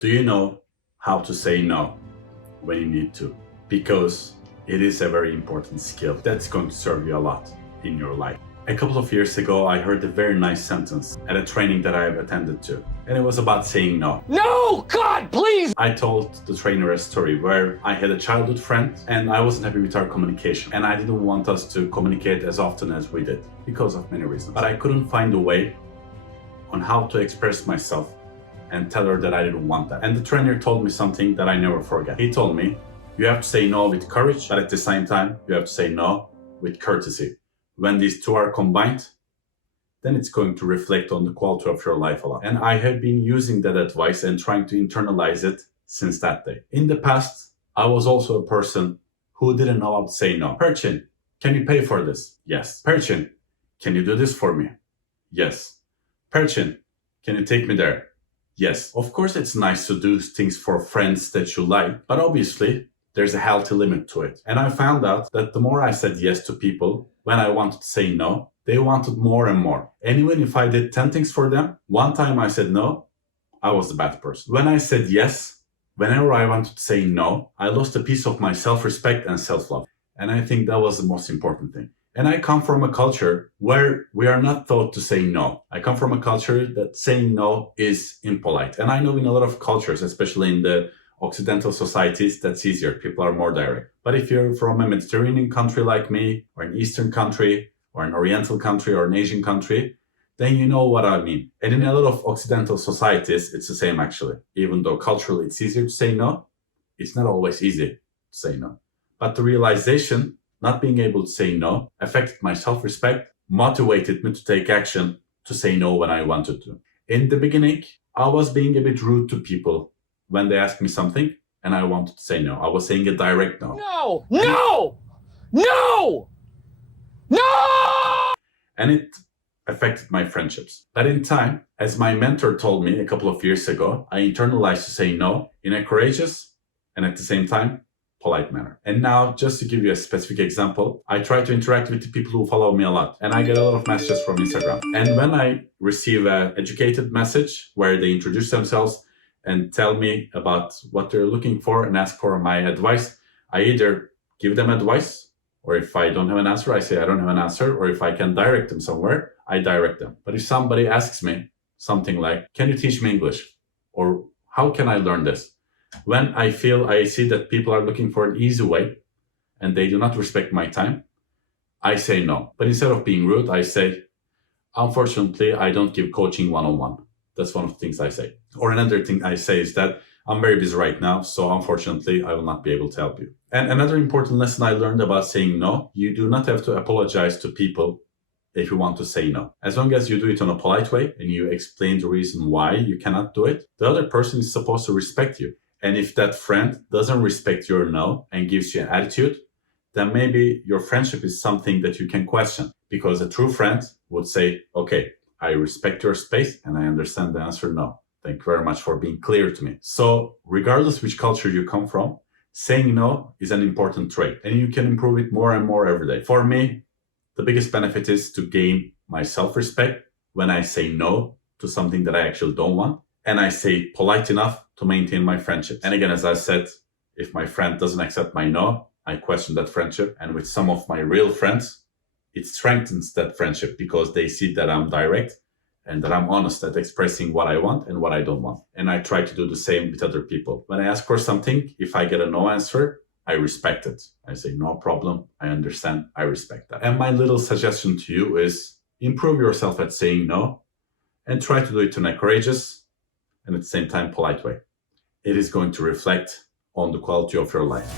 Do you know how to say no when you need to? Because it is a very important skill that's going to serve you a lot in your life. A couple of years ago, I heard a very nice sentence at a training that I have attended to, and it was about saying no. No, God, please! I told the trainer a story where I had a childhood friend and I wasn't happy with our communication, and I didn't want us to communicate as often as we did because of many reasons. But I couldn't find a way on how to express myself and tell her that I didn't want that. And the trainer told me something that I never forget. He told me, you have to say no with courage, but at the same time, you have to say no with courtesy. When these two are combined, then it's going to reflect on the quality of your life a lot. And I have been using that advice and trying to internalize it since that day. In the past, I was also a person who didn't know how to say no. Percin, can you pay for this? Yes. Percin, can you do this for me? Yes. Percin, can you take me there? Yes. Of course, it's nice to do things for friends that you like, but obviously there's a healthy limit to it. And I found out that the more I said yes to people, when I wanted to say no, they wanted more and more. And even if I did 10 things for them, one time I said no, I was the bad person. When I said yes, whenever I wanted to say no, I lost a piece of my self-respect and self-love. And I think that was the most important thing. And I come from a culture where we are not taught to say no. I come from a culture that saying no is impolite. And I know in a lot of cultures, especially in the Occidental societies, that's easier. People are more direct. But if you're from a Mediterranean country like me, or an Eastern country, or an Oriental country, or an Asian country, then you know what I mean. And in a lot of Occidental societies, it's the same actually. Even though culturally it's easier to say no, it's not always easy to say no. But the realization, not being able to say no, affected my self-respect, motivated me to take action to say no when I wanted to. In the beginning, I was being a bit rude to people when they asked me something and I wanted to say no. I was saying a direct no. No! No! No! No! And it affected my friendships. But in time, as my mentor told me a couple of years ago, I internalized to say no in a courageous and at the same time, polite manner. And now, just to give you a specific example, I try to interact with the people who follow me a lot. And I get a lot of messages from Instagram. And when I receive an educated message where they introduce themselves and tell me about what they're looking for and ask for my advice, I either give them advice, or if I don't have an answer, I say I don't have an answer, or if I can direct them somewhere, I direct them. But if somebody asks me something like, can you teach me English? Or how can I learn this? When I see that people are looking for an easy way and they do not respect my time, I say no. But instead of being rude, I say, unfortunately, I don't give coaching one-on-one. That's one of the things I say. Or another thing I say is that I'm very busy right now, so unfortunately, I will not be able to help you. And another important lesson I learned about saying no, you do not have to apologize to people if you want to say no. As long as you do it in a polite way and you explain the reason why you cannot do it, the other person is supposed to respect you. And if that friend doesn't respect your no and gives you an attitude, then maybe your friendship is something that you can question. Because a true friend would say, okay, I respect your space and I understand the answer no. Thank you very much for being clear to me. So regardless which culture you come from, saying no is an important trait and you can improve it more and more every day. For me, the biggest benefit is to gain my self-respect when I say no to something that I actually don't want. And I say polite enough to maintain my friendship. And again, as I said, if my friend doesn't accept my no, I question that friendship. And with some of my real friends, it strengthens that friendship because they see that I'm direct and that I'm honest at expressing what I want and what I don't want. And I try to do the same with other people. When I ask for something, if I get a no answer, I respect it. I say, no problem. I understand. I respect that. And my little suggestion to you is improve yourself at saying no and try to do it in a courageous and at the same time polite way. It is going to reflect on the quality of your life.